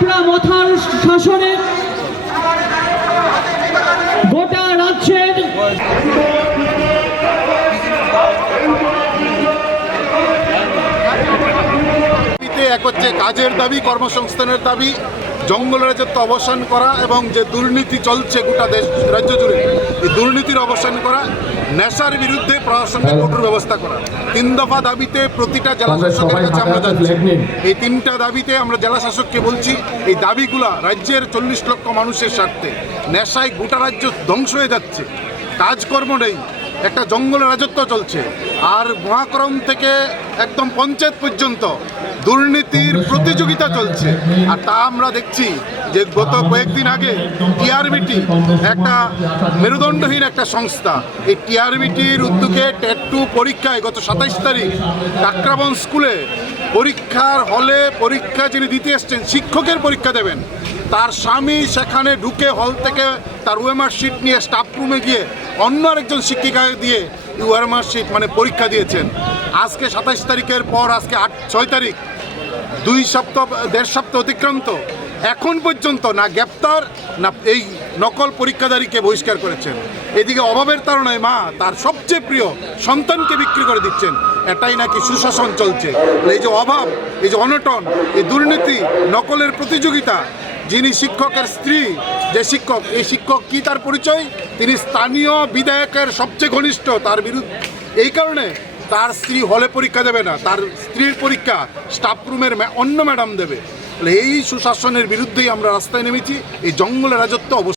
চাপড়া মথার শাসনে গোটা রাজ্যের এক হচ্ছে কাজের দাবি, কর্মসংস্থানের দাবি, জঙ্গল রাজত্ব অবসান করা এবং যে দুর্নীতি চলছে গোটা দেশ, রাজ্য জুড়ে, এই দুর্নীতির অবসান করা নেশার বিরুদ্ধে প্রশাসনের কঠোর ব্যবস্থা করা। তিন দফা দাবিতে প্রতিটা জেলা শাসকের কাছে আমরা যাচ্ছি। এই তিনটা দাবিতে আমরা জেলা শাসককে বলছি এই দাবিগুলা রাজ্যের চল্লিশ লক্ষ মানুষের স্বার্থে। নেশায় গোটা রাজ্য ধ্বংস হয়ে যাচ্ছে। কাজকর্ম নেই। একটা জঙ্গল রাজত্ব চলছে। আর মহাকরম থেকে একদম পঞ্চায়েত পর্যন্ত দুর্নীতির প্রতিযোগিতা চলছে। আর তা আমরা দেখছি। যে গত কয়েকদিন আগে টিআরবিটি একটা মেরুদণ্ডহীন একটা সংস্থা, এই টিআরবিটির উদ্যোগে টেট টু পরীক্ষায় গত সাতাইশ তারিখ কাকরাবন স্কুলে পরীক্ষার হলে পরীক্ষা যিনি দিতে এসছেন, শিক্ষকের পরীক্ষা দেবেন। তার স্বামী সেখানে ঢুকে হল থেকে তার ওয়েমার শিট নিয়ে স্টাফ রুমে গিয়ে অন্য আরেকজন শিক্ষিকাকে দিয়ে ওয়েমার শিট মানে পরীক্ষা দিয়েছেন। আজকে সাতাইশ তারিখের পর, আজকে আট, ছয় তারিখ, দুই সপ্তাহ, দেড় সপ্তাহ অতিক্রান্ত এখন পর্যন্ত না গ্রেপ্তার, না এই নকল পরীক্ষাদারীকে বহিষ্কার করেছেন। এদিকে অভাবের তাড়নায় মা তার সবচেয়ে প্রিয় সন্তানকে বিক্রি করে দিচ্ছেন। এটাই নাকি সুশাসন চলছে। এই যে অভাব, এই যে অনটন, এই দুর্নীতি, নকলের প্রতিযোগিতা, যিনি শিক্ষকের স্ত্রী, যে শিক্ষক, এই শিক্ষক কি তার পরিচয়? তিনি স্থানীয় বিধায়কের সবচেয়ে ঘনিষ্ঠ, তার বিরুদ্ধে, এই কারণে তার স্ত্রী হলে পরীক্ষা দেবে না, তার স্ত্রীর পরীক্ষা স্টাফ রুমের অন্য ম্যাডাম দেবে। এই সুশাসনের বিরুদ্ধেই আমরা রাস্তায় নেমেছি এই জঙ্গলের রাজত্ব অবশ্যই